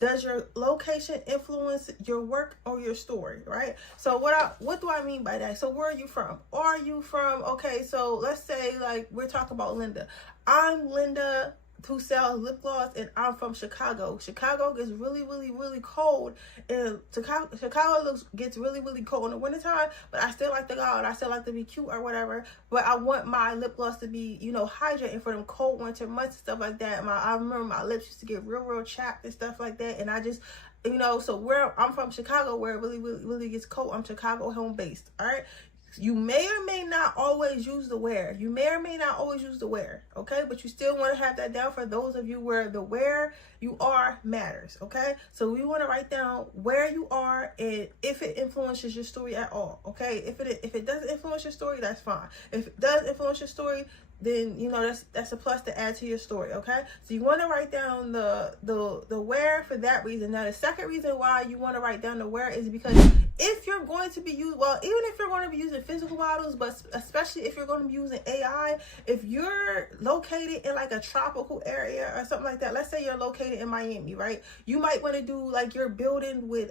Does your location influence your work or your story, right? So what do I mean by that? So where are you from? Are you from, okay, so let's say like we're talking about Linda. I'm Linda who sells lip gloss, and I'm from Chicago. Chicago gets really, really, really cold, and Chicago gets really, really cold in the wintertime, but I still like to go out. I still like to be cute or whatever, but I want my lip gloss to be, you know, hydrating for them cold winter months and stuff like that. I remember my lips used to get real, real chapped and stuff like that, and I just, you know, so where I'm from, Chicago, where it really, really, really gets cold, I'm Chicago home based, all right? You may or may not always use the where. You may or may not always use the where, okay? But you still want to have that down for those of you where the where you are matters, okay? So we want to write down where you are and if it influences your story at all, okay? If it doesn't influence your story, that's fine. If it does influence your story, then you know that's a plus to add to your story, okay? So you want to write down the where for that reason. Now the second reason why you want to write down the where is because if you're going to be even if you're going to be using physical models, but especially if you're going to be using AI, if you're located in like a tropical area or something like that, let's say you're located in Miami, right? You might want to do like your building with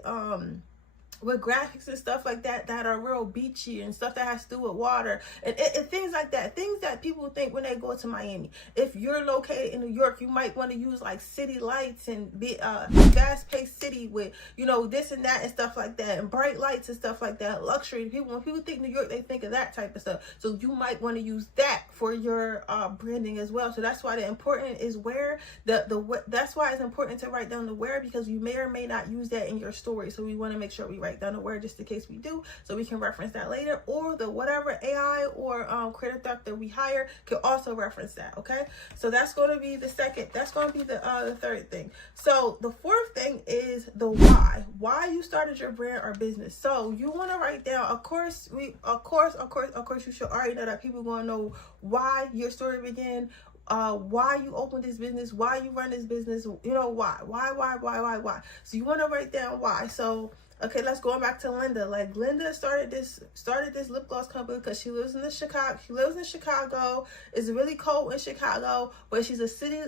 graphics and stuff like that that are real beachy and stuff that has to do with water and things like that, things that people think when they go to Miami. If you're located in New York, you might want to use like city lights and be fast-paced city with, you know, this and that and stuff like that, and bright lights and stuff like that, luxury. When people think New York, they think of that type of stuff. So you might want to use that for your branding as well. So that's why the important is where that's why it's important to write down the where, because you may or may not use that in your story. So we want to make sure we write down the where just in case we do, so we can reference that later, or the whatever AI or creator duck that we hire can also reference that, okay? So that's going to be the second, that's going to be the third thing. So the fourth thing is the why you started your brand or business. So you want to write down, of course you should already know that people want to know why your story began, why you opened this business, why you run this business, you know, why. So you want to write down why. So okay, let's go back to Linda. Like Linda started this lip gloss company because she lives in Chicago. It's really cold in Chicago, but she's a city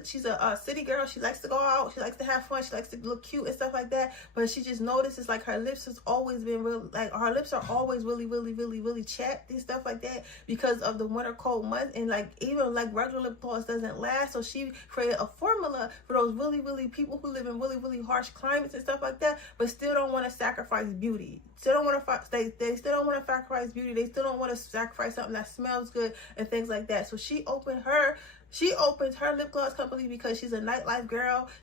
girl. She likes to go out. She likes to have fun. She likes to look cute and stuff like that. But she just notices like her lips has always been real, like her lips are always really, really, really, really chapped and stuff like that because of the winter cold months. And like even like regular lip gloss doesn't last. So she created a formula for those really, really people who live in really, really harsh climates and stuff like that, but still don't want to sacrifice beauty. Still don't want to they still don't want to sacrifice beauty. They still don't want to sacrifice something that smells good and things like that. So she opened her lip gloss company because she's a nightlife girl.